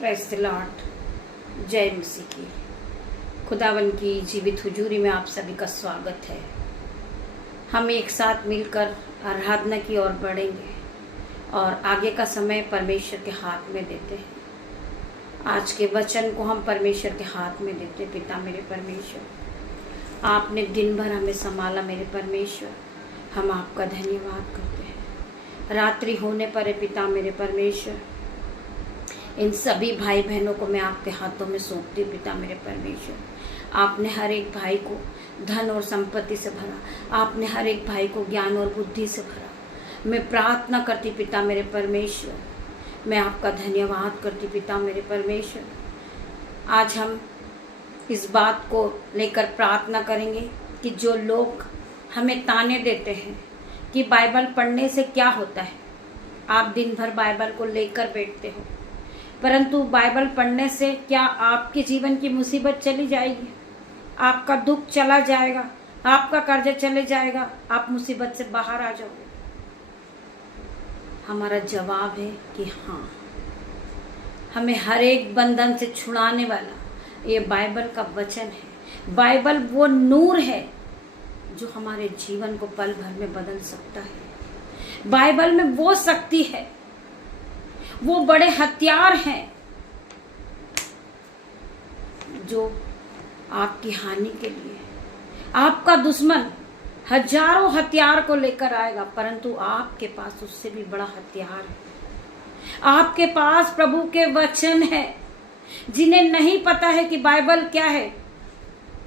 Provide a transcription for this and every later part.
Praise the Lord. जय मसीह की। खुदावन की जीवित हुजूरी में आप सभी का स्वागत है। हम एक साथ मिलकर आराधना की ओर बढ़ेंगे और आगे का समय परमेश्वर के हाथ में देते हैं। आज के वचन को हम परमेश्वर के हाथ में देते। पिता मेरे परमेश्वर, आपने दिन भर हमें संभाला मेरे परमेश्वर, हम आपका धन्यवाद करते हैं। रात्रि होने पर है पिता मेरे परमेश्वर, इन सभी भाई बहनों को मैं आपके हाथों में सौंपती हूँ। पिता मेरे परमेश्वर, आपने हर एक भाई को धन और संपत्ति से भरा, आपने हर एक भाई को ज्ञान और बुद्धि से भरा। मैं प्रार्थना करती पिता मेरे परमेश्वर, मैं आपका धन्यवाद करती पिता मेरे परमेश्वर। आज हम इस बात को लेकर प्रार्थना करेंगे कि जो लोग हमें ताने देते हैं कि बाइबल पढ़ने से क्या होता है। आप दिन भर बाइबल को लेकर बैठते हो, परंतु बाइबल पढ़ने से क्या आपके जीवन की मुसीबत चली जाएगी? आपका दुख चला जाएगा? आपका कर्जा चले जाएगा? आप मुसीबत से बाहर आ जाओगे? हमारा जवाब है कि हाँ। हमें हर एक बंधन से छुड़ाने वाला ये बाइबल का वचन है। बाइबल वो नूर है जो हमारे जीवन को पल भर में बदल सकता है। बाइबल में वो शक्ति है, वो बड़े हथियार हैं जो आपकी हानि के लिए, आपका दुश्मन हजारों हथियार को लेकर आएगा, परंतु आपके पास उससे भी बड़ा हथियार है। आपके पास प्रभु के वचन है। जिन्हें नहीं पता है कि बाइबल क्या है,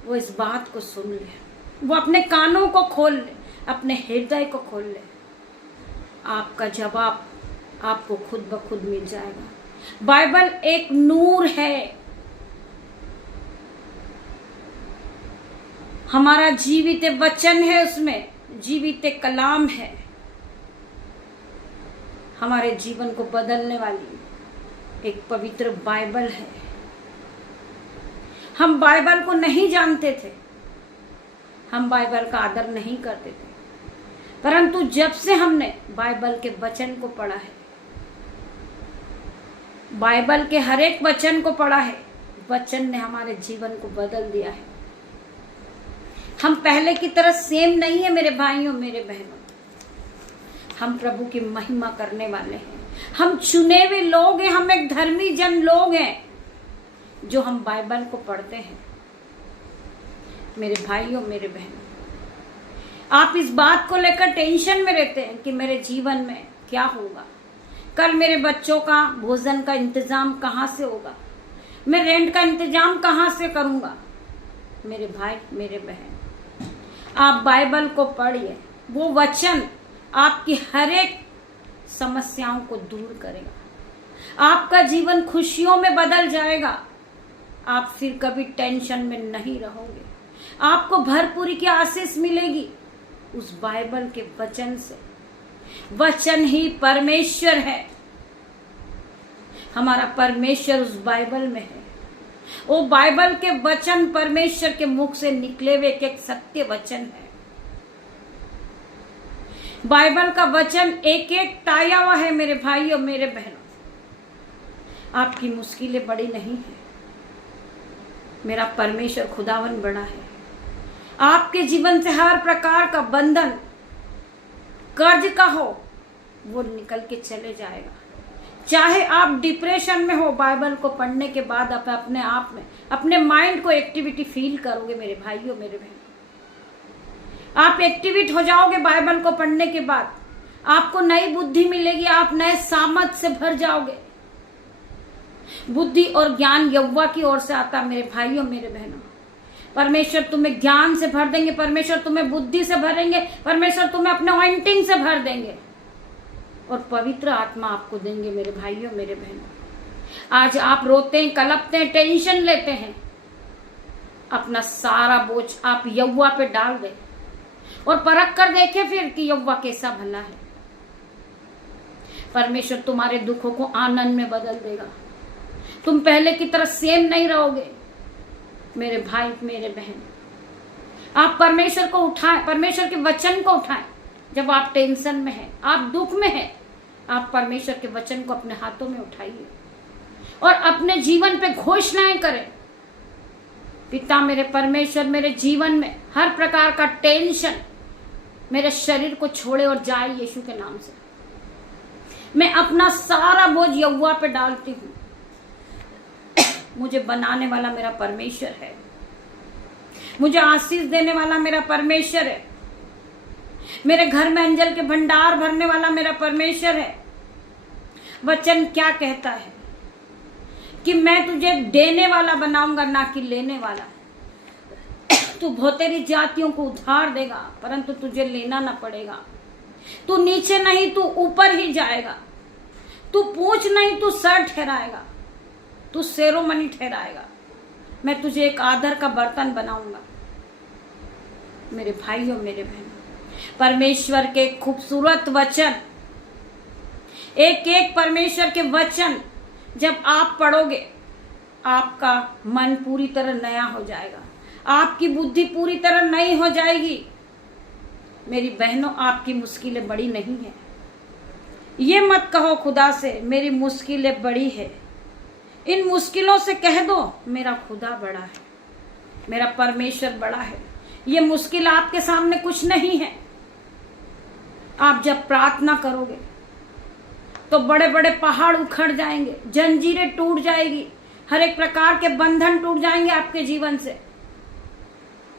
वो इस बात को सुन ले, वो अपने कानों को खोल ले, अपने हृदय को खोल ले। आपका जवाब आपको खुद ब खुद मिल जाएगा। बाइबल एक नूर है, हमारा जीवित वचन है, उसमें जीवित कलाम है, हमारे जीवन को बदलने वाली एक पवित्र बाइबल है। हम बाइबल को नहीं जानते थे, हम बाइबल का आदर नहीं करते थे, परंतु जब से हमने बाइबल के वचन को पढ़ा है, बाइबल के हर एक वचन को पढ़ा है, वचन ने हमारे जीवन को बदल दिया है। हम पहले की तरह सेम नहीं है मेरे भाइयों मेरे बहनों। हम प्रभु की महिमा करने वाले हैं। हम चुने हुए लोग हैं, हम एक धर्मी जन लोग हैं जो हम बाइबल को पढ़ते हैं। मेरे भाइयों मेरे बहनों, आप इस बात को लेकर टेंशन में रहते हैं कि मेरे जीवन में क्या होगा, कल मेरे बच्चों का भोजन का इंतजाम कहाँ से होगा, मैं रेंट का इंतजाम कहाँ से करूंगा। मेरे भाई मेरे बहन, आप बाइबल को पढ़िए। वो वचन आपकी हर एक समस्याओं को दूर करेगा। आपका जीवन खुशियों में बदल जाएगा। आप फिर कभी टेंशन में नहीं रहोगे। आपको भरपूरी की आशीष मिलेगी उस बाइबल के वचन से। वचन ही परमेश्वर है। हमारा परमेश्वर उस बाइबल में है। वो बाइबल के वचन परमेश्वर के मुख से निकले हुए एक सत्य वचन है। बाइबल का वचन एक एक टाया हुआ है मेरे भाइयों मेरे बहनों। आपकी मुश्किलें बड़ी नहीं है, मेरा परमेश्वर खुदावन बड़ा है। आपके जीवन से हर प्रकार का बंधन, कर्ज का हो, वो निकल के चले जाएगा। चाहे आप डिप्रेशन में हो, बाइबल को पढ़ने के बाद आप अपने आप में अपने माइंड को एक्टिविटी फील करोगे मेरे भाइयों मेरे बहन। आप एक्टिवेट हो जाओगे बाइबल को पढ़ने के बाद। आपको नई बुद्धि मिलेगी, आप नए सामर्थ से भर जाओगे। बुद्धि और ज्ञान यहोवा की ओर से आता मेरे भाइयों मेरे बहनों। परमेश्वर तुम्हें ज्ञान से भर देंगे, परमेश्वर तुम्हें बुद्धि से भरेंगे, परमेश्वर तुम्हें अपने ऑइंटिंग से भर देंगे और पवित्र आत्मा आपको देंगे मेरे भाइयों मेरे बहनों। आज आप रोते हैं, कलपते हैं, टेंशन लेते हैं, अपना सारा बोझ आप यहोवा पे डाल दें और परख कर देखें फिर कि यहोवा कैसा भला है। परमेश्वर तुम्हारे दुखों को आनंद में बदल देगा। तुम पहले की तरह सेम नहीं रहोगे मेरे भाई मेरे बहन। आप परमेश्वर को उठाएं, परमेश्वर के वचन को उठाएं। जब आप टेंशन में हैं, आप दुख में हैं, आप परमेश्वर के वचन को अपने हाथों में उठाइए। और अपने जीवन पे घोषणाएं करें। पिता मेरे परमेश्वर, मेरे जीवन में हर प्रकार का टेंशन मेरे शरीर को छोड़े और जाए यीशु के नाम से। मैं अपना सारा बोझ यहोवा पे डालती हूँ। मुझे बनाने वाला मेरा परमेश्वर है, मुझे आशीष देने वाला मेरा परमेश्वर है, मेरे घर में अंजल के भंडार भरने वाला मेरा परमेश्वर है। वचन क्या कहता है कि मैं तुझे देने वाला बनाऊंगा, ना कि लेने वाला। तू बहुतेरी जातियों को उधार देगा, परंतु तुझे लेना ना पड़ेगा। तू नीचे नहीं, तू ऊपर ही जाएगा। तू पूंछ नहीं, तू सर ठहराएगा। तू सेरोमनी ठहराएगा। मैं तुझे एक आदर का बर्तन बनाऊंगा। मेरे भाइयों, मेरे बहनों, परमेश्वर के खूबसूरत वचन, एक एक परमेश्वर के वचन जब आप पढ़ोगे, आपका मन पूरी तरह नया हो जाएगा, आपकी बुद्धि पूरी तरह नई हो जाएगी। मेरी बहनों, आपकी मुश्किलें बड़ी नहीं है। ये मत कहो खुदा से मेरी मुश्किलें बड़ी है। इन मुश्किलों से कह दो मेरा खुदा बड़ा है, मेरा परमेश्वर बड़ा है। ये मुश्किल आपके सामने कुछ नहीं है। आप जब प्रार्थना करोगे तो बड़े बड़े पहाड़ उखड़ जाएंगे, जंजीरें टूट जाएगी, हर एक प्रकार के बंधन टूट जाएंगे आपके जीवन से।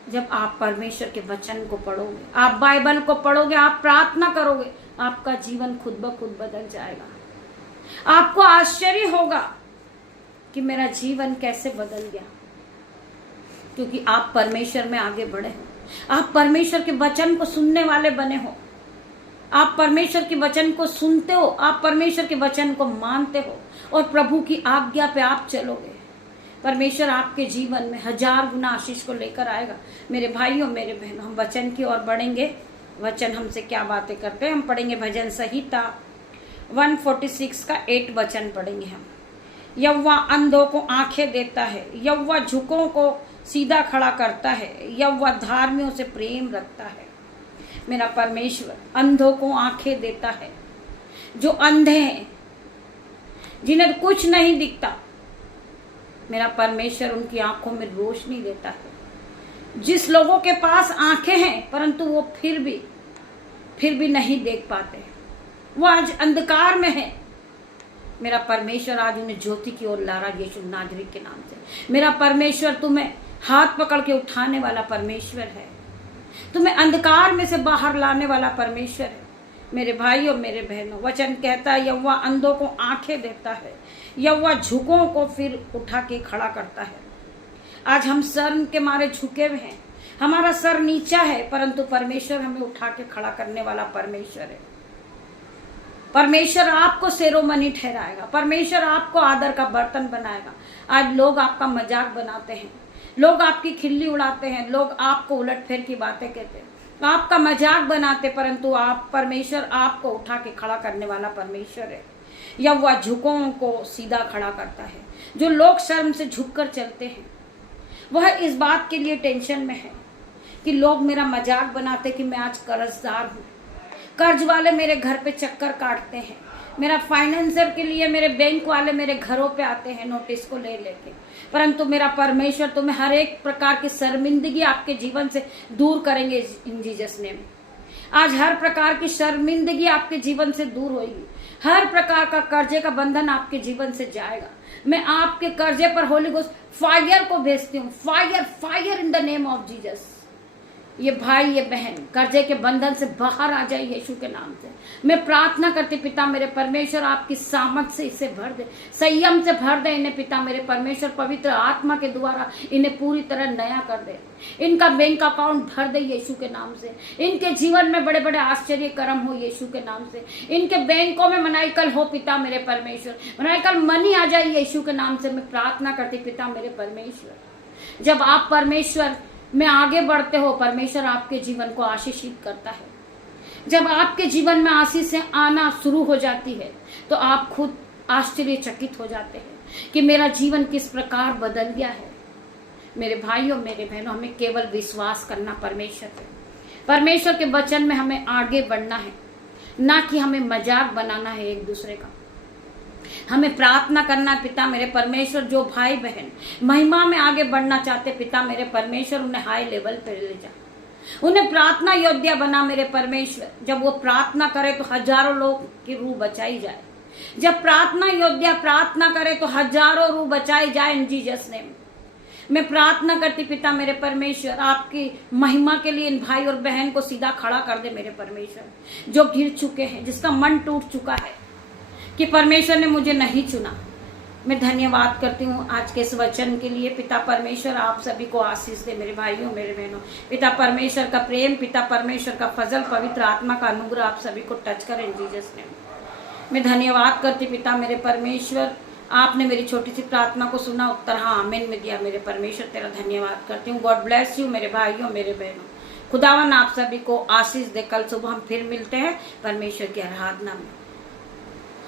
जब आप परमेश्वर के वचन को पढ़ोगे, आप बाइबल को पढ़ोगे, आप प्रार्थना करोगे, आपका जीवन खुद ब खुद बदल जाएगा। आपको आश्चर्य होगा कि मेरा जीवन कैसे बदल गया, क्योंकि आप परमेश्वर में आगे बढ़े हो। आप परमेश्वर के वचन को सुनने वाले बने हो। आप परमेश्वर के वचन को सुनते हो, आप परमेश्वर के वचन को मानते हो और प्रभु की आज्ञा पे आप चलोगे। परमेश्वर आपके जीवन में 1000 गुना आशीष को लेकर आएगा। मेरे भाइयों, मेरे बहनों, हम वचन की ओर बढ़ेंगे। वचन हमसे क्या बातें करते हैं, हम पढ़ेंगे भजन संहिता 146 का 8 वचन पढ़ेंगे हम। यहोवा अंधों को आंखें देता है, यहोवा झुकों को सीधा खड़ा करता है, यहोवा धार्मियों से प्रेम रखता है। मेरा परमेश्वर अंधों को आंखें देता है। जो अंधे हैं, जिन्हें कुछ नहीं दिखता, मेरा परमेश्वर उनकी आंखों में रोशनी देता है। जिस लोगों के पास आंखें हैं परंतु वो फिर भी नहीं देख पाते, वो आज अंधकार में है, मेरा परमेश्वर आज उन्हें ज्योति की ओर ला रहा यीशु नाजरी के नाम से। मेरा परमेश्वर तुम्हें हाथ पकड़ के उठाने वाला परमेश्वर है, तुम्हें अंधकार में से बाहर लाने वाला परमेश्वर है। मेरे भाइयों, मेरे बहनों, वचन कहता है यहोवा अंधों को आंखें देता है, यहोवा झुकों को फिर उठा के खड़ा करता है। आज हम सर के मारे झुके हुए हैं, हमारा सर नीचा है, परंतु परमेश्वर हमें उठा के खड़ा करने वाला परमेश्वर है। परमेश्वर आपको सेरोमनी ठहराएगा, परमेश्वर आपको आदर का बर्तन बनाएगा। आज लोग आपका मजाक बनाते हैं, लोग आपकी खिल्ली उड़ाते हैं, लोग आपको उलटफेर की बातें कहते हैं, आपका मजाक बनाते, परंतु आप परमेश्वर आपको उठा के खड़ा करने वाला परमेश्वर है। यहोवा झुकों को सीधा खड़ा करता है। जो लोग शर्म से झुककर चलते हैं, वह इस बात के लिए टेंशन में है कि लोग मेरा मजाक बनाते कि मैं आज कर्जदार हूँ, कर्ज वाले मेरे घर पे चक्कर काटते हैं, मेरा फाइनेंसर के लिए मेरे बैंक वाले मेरे घरों पे आते हैं नोटिस को ले लेके, परंतु मेरा परमेश्वर तुम्हें हर एक प्रकार की शर्मिंदगी आपके जीवन से दूर करेंगे इन जीसस नेम। आज हर प्रकार की शर्मिंदगी आपके जीवन से दूर होगी, हर प्रकार का कर्जे का बंधन आपके जीवन से जाएगा। मैं आपके कर्जे पर होली गोस्ट फायर को भेजती हूँ, fire fire in the name of Jesus. ये भाई, ये बहन कर्जे के बंधन से बाहर आ जाए यीशु के नाम से। मैं प्रार्थना करती पिता मेरे परमेश्वर आपकी सामर्थ से इसे भर दे, संयम से भर दे इन्हें पिता मेरे परमेश्वर, पवित्र आत्मा के द्वारा इन्हें पूरी तरह नया कर दे। इनका बैंक अकाउंट भर दे यीशु के नाम से। इनके जीवन में बड़े बड़े आश्चर्य कर्म हो यीशु के नाम से। इनके बैंकों में मनाइकल हो पिता मेरे परमेश्वर, मनाइकल मनी आ जाए यीशु के नाम से। मैं प्रार्थना करती पिता मेरे परमेश्वर, जब आप परमेश्वर में आगे बढ़ते हो, परमेश्वर आपके जीवन को आशीषित करता है। जब आपके जीवन में आशीषें आना शुरू हो जाती है तो आप खुद आश्चर्यचकित हो जाते हैं कि मेरा जीवन किस प्रकार बदल गया है। मेरे भाइयों, मेरे बहनों, हमें केवल विश्वास करना परमेश्वर पे, परमेश्वर के वचन में हमें आगे बढ़ना है, ना कि हमें मजाक बनाना है एक दूसरे का। हमें प्रार्थना करना है पिता मेरे परमेश्वर, जो भाई बहन महिमा में आगे बढ़ना चाहते पिता मेरे परमेश्वर, उन्हें हाई लेवल पर ले जा, उन्हें प्रार्थना योद्धा बना मेरे परमेश्वर। जब वो प्रार्थना करे तो हजारों लोग की रूह बचाई जाए, जब प्रार्थना योद्धा प्रार्थना करे तो हजारों रूह बचाई जाए इन जीसस नेम। मैं प्रार्थना करती पिता मेरे परमेश्वर, आपकी महिमा के लिए इन भाई और बहन को सीधा खड़ा कर दे मेरे परमेश्वर, जो गिर चुके हैं, जिसका मन टूट चुका है कि परमेश्वर ने मुझे नहीं चुना। मैं धन्यवाद करती हूँ आज के इस वचन के लिए। पिता परमेश्वर आप सभी को आशीष दे मेरे भाइयों मेरे बहनों। पिता परमेश्वर का प्रेम, पिता परमेश्वर का फजल, पवित्र आत्मा का अनुग्रह आप सभी को टच करें जीसस नेम। मैं धन्यवाद करती पिता मेरे परमेश्वर, आपने मेरी छोटी सी प्रार्थना को सुना, उत्तर हाँ आमीन में दिया मेरे परमेश्वर, तेरा धन्यवाद करती हूँ। गॉड ब्लेस यू मेरे भाइयों मेरे बहनों। खुदावन आप सभी को आशीष दे। कल सुबह हम फिर मिलते हैं परमेश्वर की आराधना में।